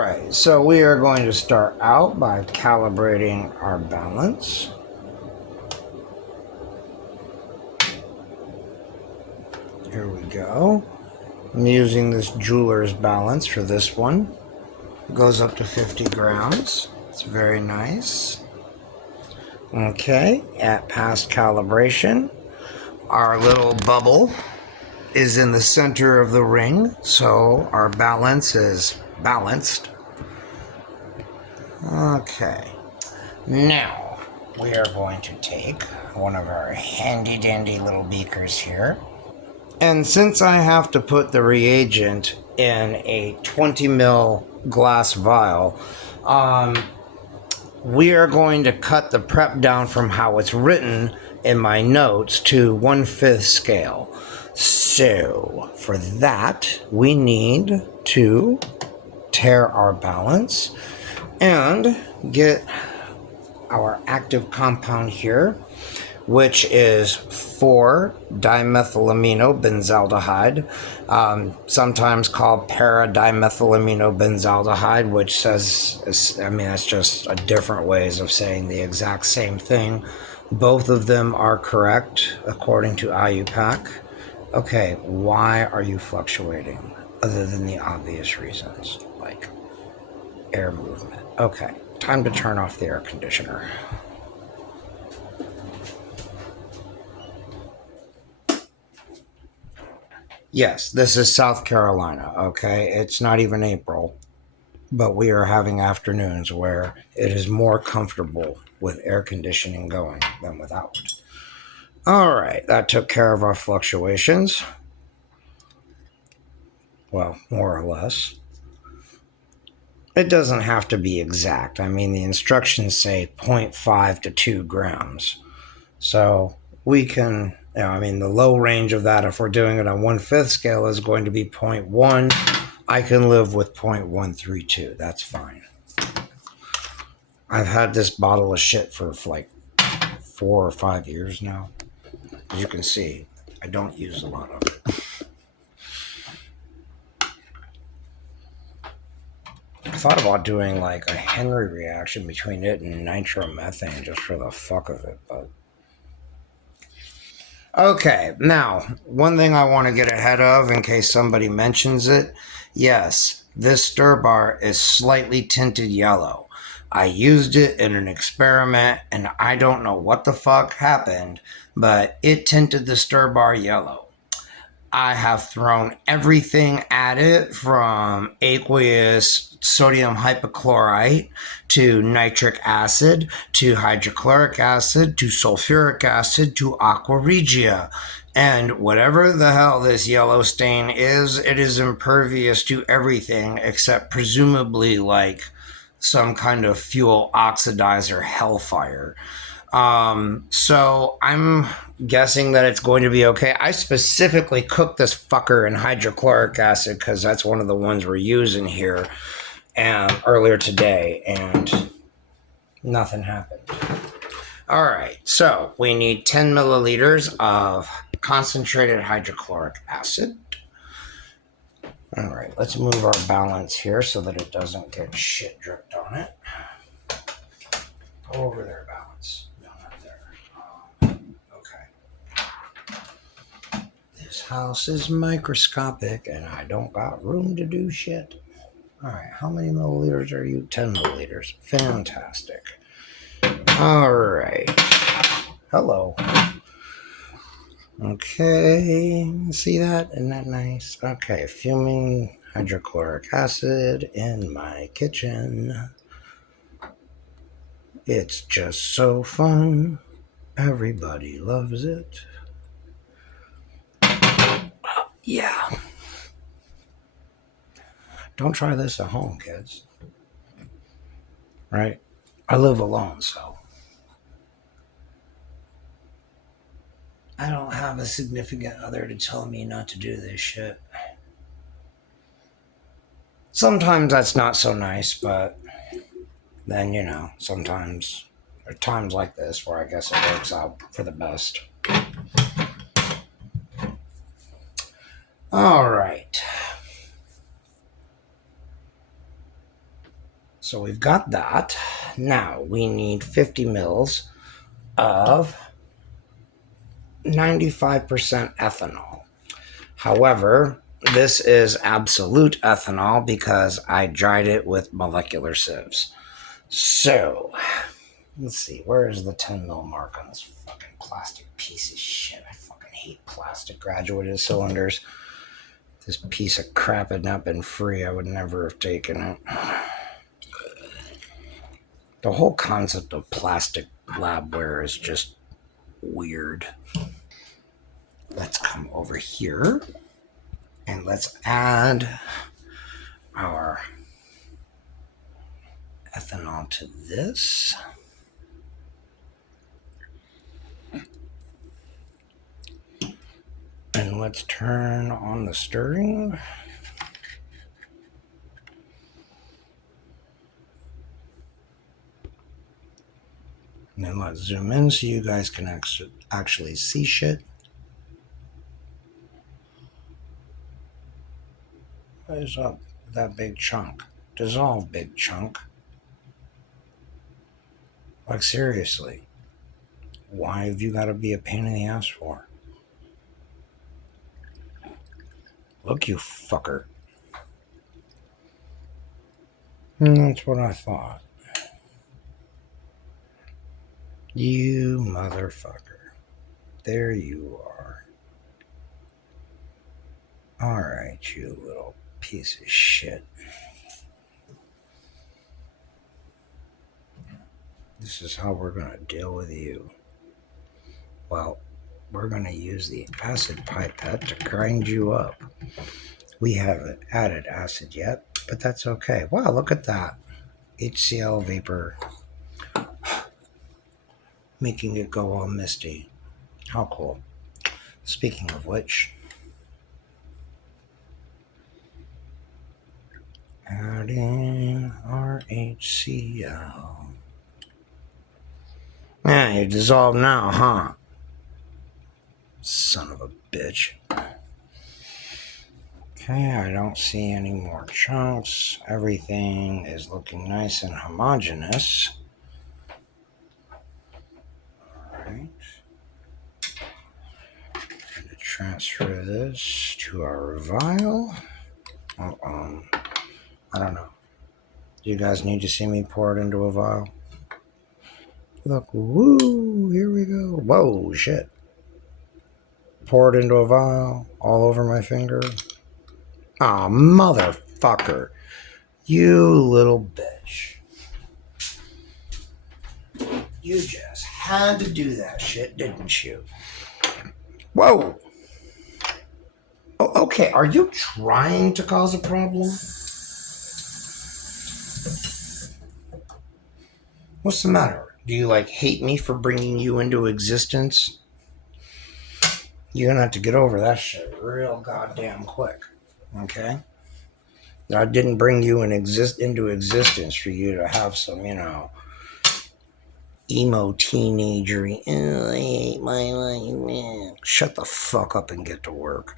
right, so we are going to start out by calibrating our balance. Here we go. I'm using this jeweler's balance for this one. It goes up to 50 grams. It's very nice. Okay, at past calibration, our little bubble is in the center of the ring, so our balance is balanced. Okay, now we are going to take one of our handy dandy little beakers here. And since I have to put the reagent in a 20 ml glass vial, we are going to cut the prep down from how it's written in my notes to 1/5 scale. So for that, we need to tare our balance and get our active compound here, which is 4-dimethylamino-benzaldehyde, sometimes called para-dimethylamino-benzaldehyde, which says, I mean, that's just a different ways of saying the exact same thing. Both of them are correct according to IUPAC. Okay, why are you fluctuating other than the obvious reasons, like air movement? Okay, time to turn off the air conditioner. Yes, this is South Carolina, okay? It's not even April, but we are having afternoons where it is more comfortable with air conditioning going than without. All right, that took care of our fluctuations. Well, more or less. It doesn't have to be exact. I mean, the instructions say 0.5 to 2 grams. So we can, I mean, the low range of that, if we're doing it on 1/5 scale, is going to be 0.1. I can live with 0.132. That's fine. I've had this bottle of shit for like 4 or 5 years now. As you can see, I don't use a lot of it. I thought about doing like a Henry reaction between it and nitromethane just for the fuck of it, but okay, now, one thing I want to get ahead of in case somebody mentions it. Yes, this stir bar is slightly tinted yellow. I used it in an experiment and I don't know what the fuck happened, but it tinted the stir bar yellow. I have thrown everything at it from aqueous sodium hypochlorite to nitric acid to hydrochloric acid to sulfuric acid to aqua regia. And whatever the hell this yellow stain is, it is impervious to everything except presumably like some kind of fuel oxidizer hellfire. So I'm guessing that it's going to be okay. I specifically cooked this fucker in hydrochloric acid because that's one of the ones we're using here and earlier today, and nothing happened. All right, so we need 10 milliliters of concentrated hydrochloric acid. All right, let's move our balance here so that it doesn't get shit dripped on it. Go over there, balance. No, not there. Okay. This house is microscopic and I don't got room to do shit. All right, how many milliliters are you? 10 milliliters. Fantastic. All right. Hello. Okay, see that? Isn't that nice? Okay, fuming hydrochloric acid in my kitchen. It's just so fun. Everybody loves it. Yeah. Don't try this at home, kids. Right? I live alone, so I don't have a significant other to tell me not to do this shit. Sometimes that's not so nice, but then, you know, sometimes there are times like this where I guess it works out for the best. All right. So we've got that. Now we need 50 mils of 95% ethanol. However, this is absolute ethanol because I dried it with molecular sieves. So, let's see, where is the 10 mil mark on this fucking plastic piece of shit? I fucking hate plastic graduated cylinders. This piece of crap had not been free, I would never have taken it. The whole concept of plastic labware is just weird. Let's come over here and let's add our ethanol to this. And let's turn on the stirring. And then let's zoom in so you guys can actually see shit. What is up with that big chunk? Dissolve, big chunk. Like, seriously. Why have you got to be a pain in the ass for? Look, you fucker. That's what I thought. You motherfucker. There you are. Alright, you little piece of shit. This is how we're going to deal with you. Well, we're going to use the acid pipette to grind you up. We haven't added acid yet, but that's okay. Wow, look at that. HCl vapor. Making it go all misty. How cool. Speaking of which, adding our HCl. Yeah, you dissolve now, huh? Son of a bitch. Okay, I don't see any more chunks. Everything is looking nice and homogeneous. Alright. Going to transfer this to our vial. I don't know. Do you guys need to see me pour it into a vial? Look, woo, here we go. Whoa, shit. Pour it into a vial, all over my finger. Aw, motherfucker. You little bitch. You just had to do that shit, didn't you? Whoa. Oh, okay, are you trying to cause a problem? What's the matter? Do you, hate me for bringing you into existence? You're gonna have to get over that shit real goddamn quick, okay? I didn't bring you into existence for you to have some, emo teenagery. Oh, I hate my life, man. Shut the fuck up and get to work.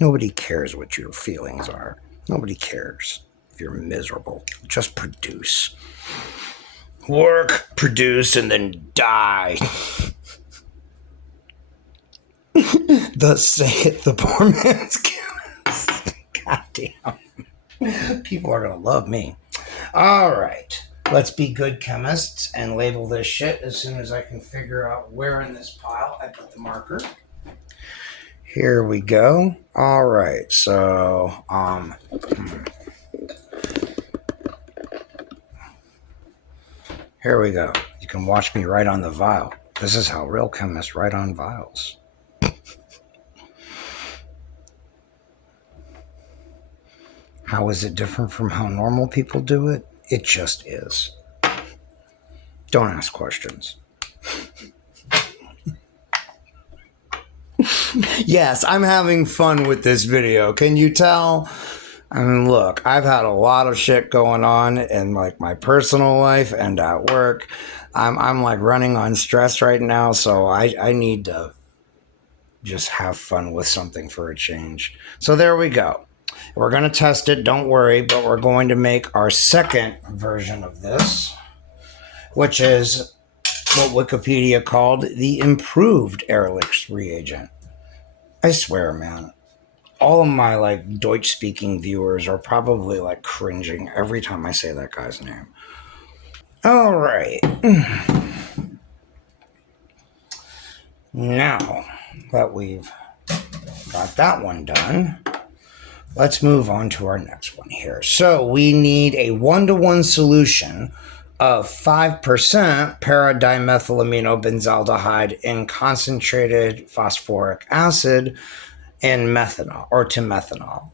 Nobody cares what your feelings are. Nobody cares if you're miserable. Just produce. Work, produce, and then die. Thus saith the poor man's chemist. Goddamn. People are going to love me. All right. Let's be good chemists and label this shit as soon as I can figure out where in this pile I put the marker. Here we go. All right. So, here we go. You can watch me write on the vial. This is how real chemists write on vials. How is it different from how normal people do it? It just is. Don't ask questions. Yes, I'm having fun with this video. Can you tell? I mean, look, I've had a lot of shit going on in my personal life and at work. I'm running on stress right now, so I need to just have fun with something for a change. So there we go. We're going to test it, don't worry, but we're going to make our second version of this, which is what Wikipedia called the improved Ehrlich reagent. I swear, man, all of my like Deutsch speaking viewers are probably like cringing every time I say that guy's name. All right. Now that we've got that one done, let's move on to our next one here. So we need a 1-to-1 solution of 5% para-dimethylaminobenzoaldehyde in concentrated phosphoric acid and methanol or to methanol.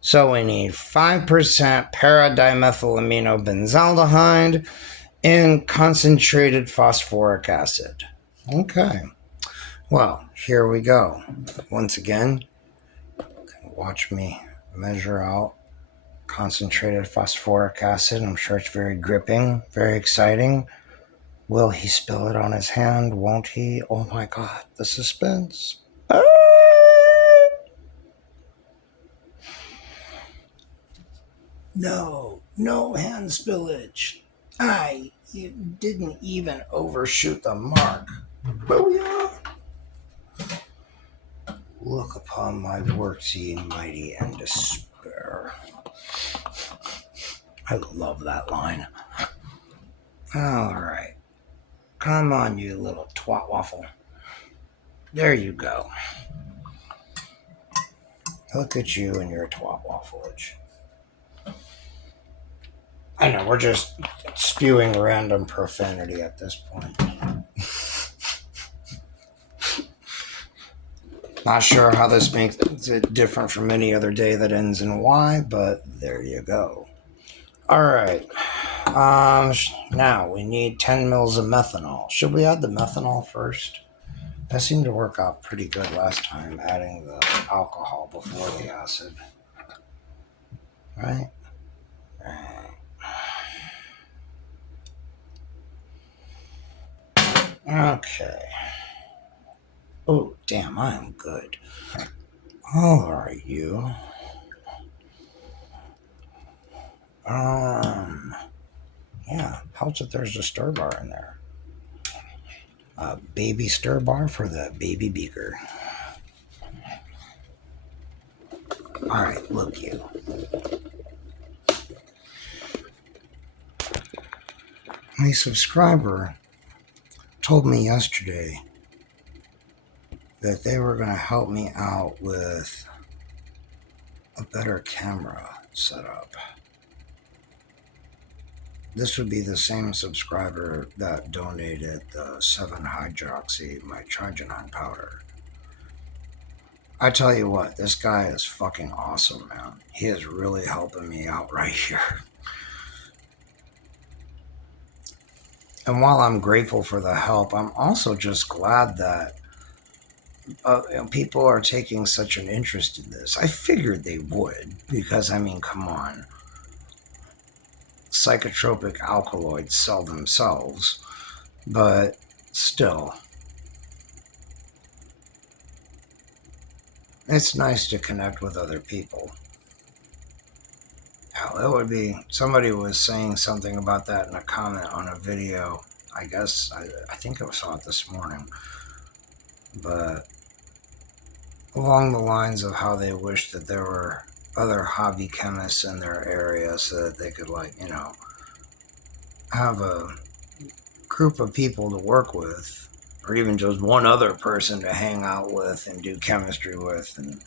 So we need 5% para-dimethylaminobenzoaldehyde in concentrated phosphoric acid. Okay. Well, here we go. Once again, watch me measure out concentrated phosphoric acid. I'm sure it's very gripping, very exciting. Will he spill it on his hand? Won't he? Oh my God, the suspense. No hand spillage. I didn't even overshoot the mark. Booyah! Look upon my works, ye mighty, and despair. I love that line. All right. Come on, you little twat waffle. There you go. Look at you and your twat waffleage. I know, we're just spewing random profanity at this point. Not sure how this makes it different from any other day that ends in Y, but there you go. All right. Now we need 10 mils of methanol. Should we add the methanol first? That seemed to work out pretty good last time, adding the alcohol before the acid. Right? Okay. Oh, damn, I'm good. All right, you. Yeah, how's it there's a stir bar in there? A baby stir bar for the baby beaker. All right, look you. My subscriber told me yesterday that they were going to help me out with a better camera setup. This would be the same subscriber that donated the 7-hydroxy mitragynine powder. I tell you what, this guy is fucking awesome, man. He is really helping me out right here. And while I'm grateful for the help, I'm also just glad that people are taking such an interest in this. I figured they would, because, I mean, come on. Psychotropic alkaloids sell themselves, but still. It's nice to connect with other people. Hell, it would be, somebody was saying something about that in a comment on a video. I guess, I think I saw it this morning. But along the lines of how they wish that there were other hobby chemists in their area so that they could, like, you know, have a group of people to work with, or even just one other person to hang out with and do chemistry with. And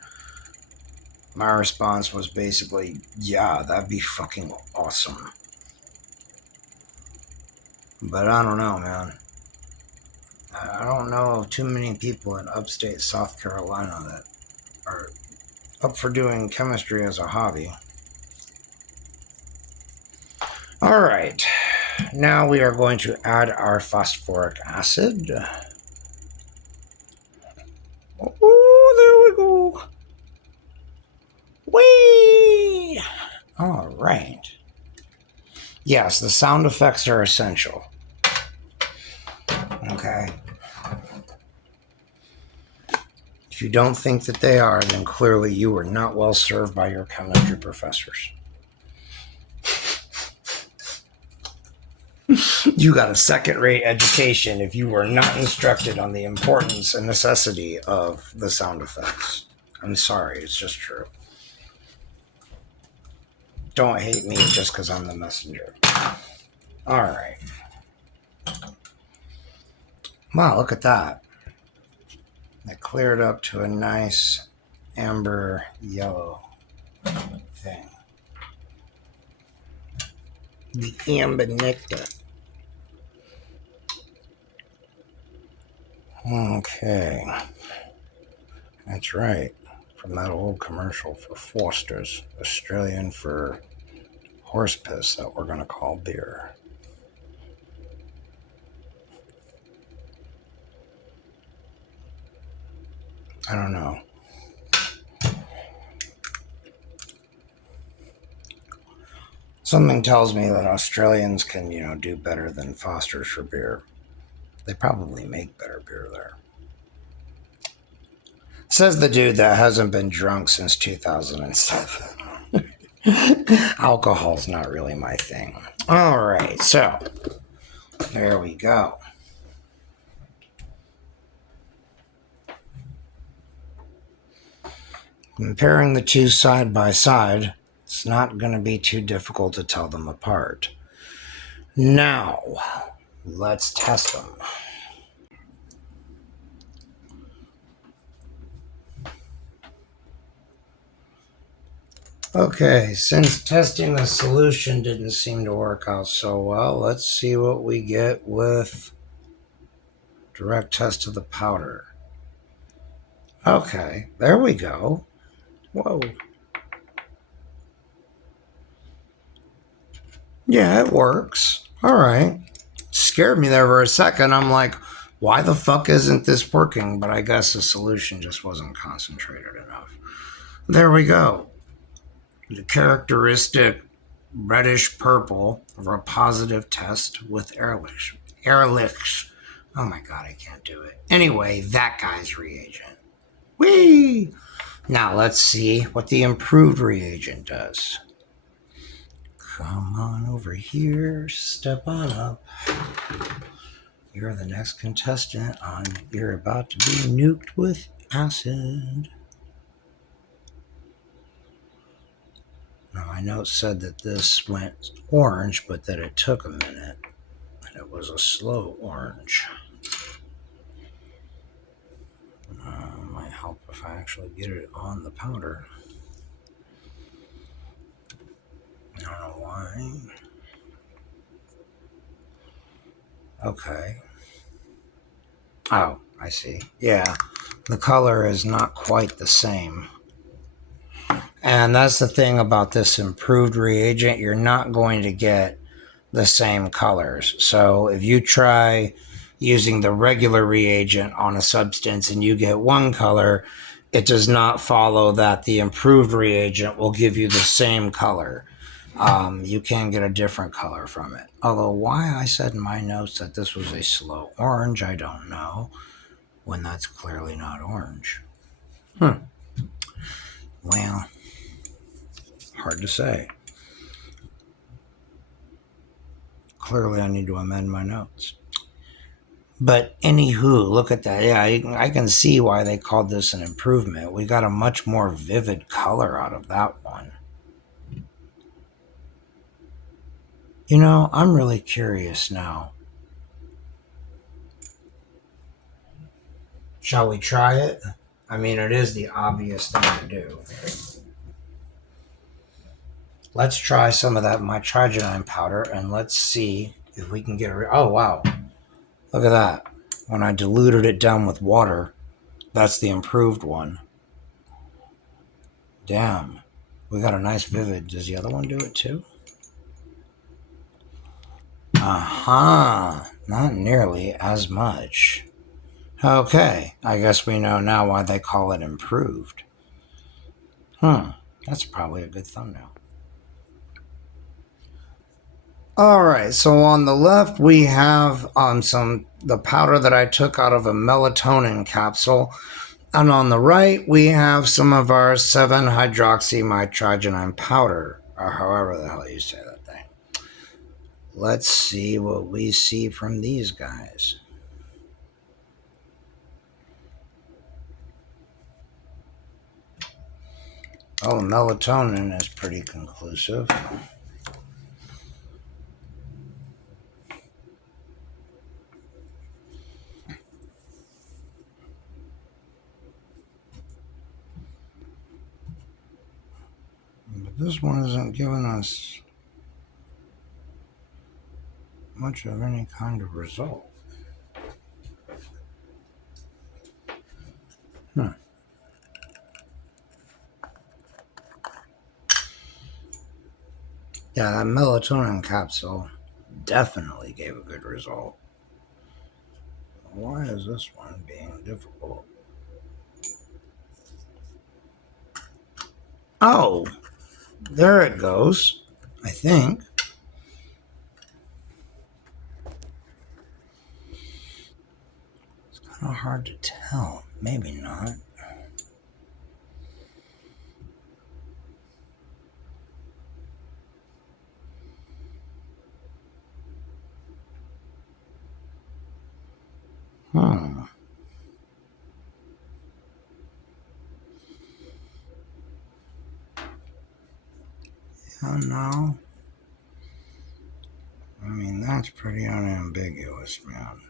my response was basically, yeah, that'd be fucking awesome. But I don't know, man. I don't know of too many people in upstate South Carolina that are up for doing chemistry as a hobby. All right. Now we are going to add our phosphoric acid. Oh, there we go. Whee! All right. Yes, the sound effects are essential. Okay. If you don't think that they are, then clearly you were not well served by your chemistry professors. You got a second-rate education if you were not instructed on the importance and necessity of the sound effects. I'm sorry, it's just true. Don't hate me just because I'm the messenger. All right. Wow, look at that. It cleared up to a nice amber yellow thing. The amber nectar. Okay. That's right. From that old commercial for Foster's, Australian for horse piss that we're going to call beer. I don't know. Something tells me that Australians can, do better than Foster's for beer. They probably make better beer there. Says the dude that hasn't been drunk since 2007. Alcohol's not really my thing. All right, so there we go. Comparing the two side by side, it's not going to be too difficult to tell them apart. Now, let's test them. Okay, since testing the solution didn't seem to work out so well, let's see what we get with direct test of the powder. Okay, there we go. Whoa. Yeah, it works. All right. Scared me there for a second. I'm like, why the fuck isn't this working? But I guess the solution just wasn't concentrated enough. There we go. The characteristic reddish purple of a positive test with Ehrlich. Ehrlich. Oh my god, I can't do it. Anyway, that guy's reagent. Whee! Now let's see what the improved reagent does. Come on over here, step on up. You're the next contestant You're about to be nuked with acid. Now, my notes said that this went orange, but that it took a minute, and it was a slow orange. Might help if I actually get it on the powder. I don't know why. Okay. Oh, I see. Yeah, the color is not quite the same. And that's the thing about this improved reagent. You're not going to get the same colors. So if you try using the regular reagent on a substance and you get one color, it does not follow that the improved reagent will give you the same color. You can get a different color from it. Although why I said in my notes that this was a slow orange, I don't know, when that's clearly not orange. Well, hard to say. Clearly I need to amend my notes. But anywho, look at that. Yeah, I can see why they called this an improvement. We got a much more vivid color out of that one. I'm really curious now. Shall we try it? I mean, it is the obvious thing to do. Let's try some of that my trigenine powder and let's see if we can get oh, wow. Look at that. When I diluted it down with water, that's the improved one. Damn. We got a nice vivid. Does the other one do it too? Not nearly as much. Okay, I guess we know now why they call it improved. That's probably a good thumbnail. All right, so on the left we have the powder that I took out of a melatonin capsule, And on the right, we have some of our 7-hydroxymitrogenine powder, or however the hell you say that thing. Let's see what we see from these guys. Oh, melatonin is pretty conclusive. But this one isn't giving us much of any kind of result. Yeah, that melatonin capsule definitely gave a good result. Why is this one being difficult? Oh, there it goes, I think. It's kind of hard to tell. Maybe not. Hmm. Oh, no. I mean, that's pretty unambiguous, man.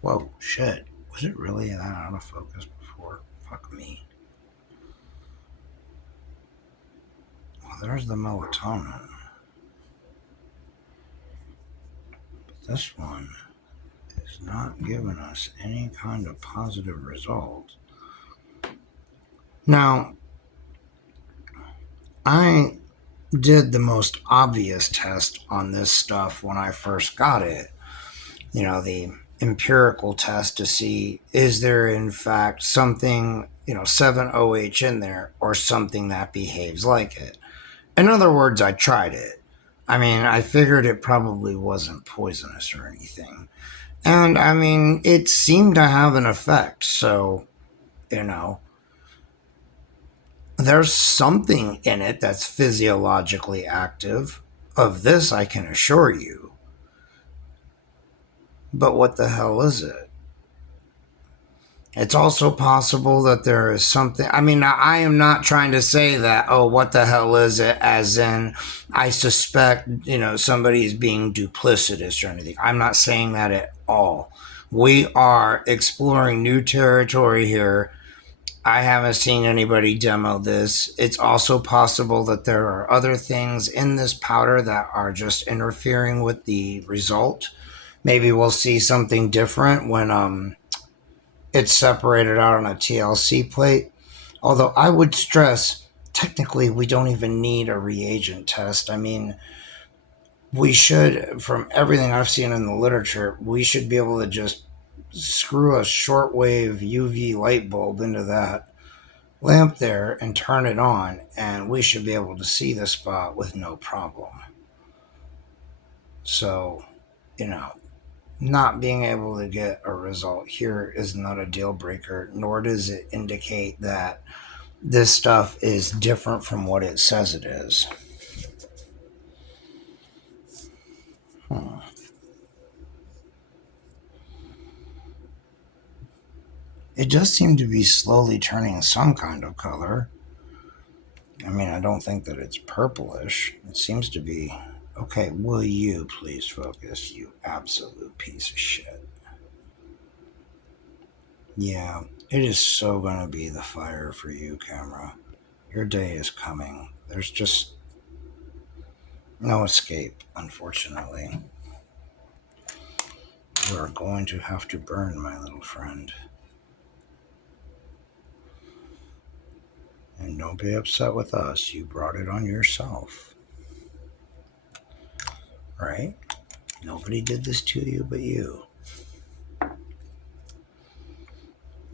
Whoa, shit. Was it really that out of focus before? Fuck me. Well, there's the melatonin. But this one is not giving us any kind of positive result. Now, I did the most obvious test on this stuff when I first got it. The empirical test to see, is there in fact something, 7-OH in there, or something that behaves like it. In other words, I tried it. I mean, I figured it probably wasn't poisonous or anything. And I mean, it seemed to have an effect. So, you know, there's something in it that's physiologically active. Of this, I can assure you. But what the hell is it? It's also possible that there is something. I mean, I am not trying to say that, oh, what the hell is it? As in, I suspect, somebody's being duplicitous or anything. I'm not saying that at all. We are exploring new territory here. I haven't seen anybody demo this. It's also possible that there are other things in this powder that are just interfering with the result. Maybe we'll see something different when it's separated out on a TLC plate. Although I would stress, technically, we don't even need a reagent test. I mean, we should, from everything I've seen in the literature, we should be able to just screw a shortwave UV light bulb into that lamp there and turn it on, and we should be able to see the spot with no problem. So, you know, not being able to get a result here is not a deal breaker, nor does it indicate that this stuff is different from what it says it is. Hmm. It does seem to be slowly turning some kind of color. I mean, I don't think that it's purplish. It seems to be. Okay, will you please focus, you absolute piece of shit? Yeah, it is so gonna be the fire for you, camera. Your day is coming. There's just no escape, unfortunately. We're going to have to burn, my little friend. And don't be upset with us. You brought it on yourself. Right? Nobody did this to you but you.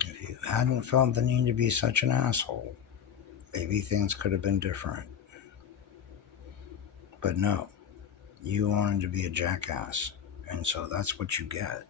If you hadn't felt the need to be such an asshole, maybe things could have been different. But no, you wanted to be a jackass. And so that's what you get.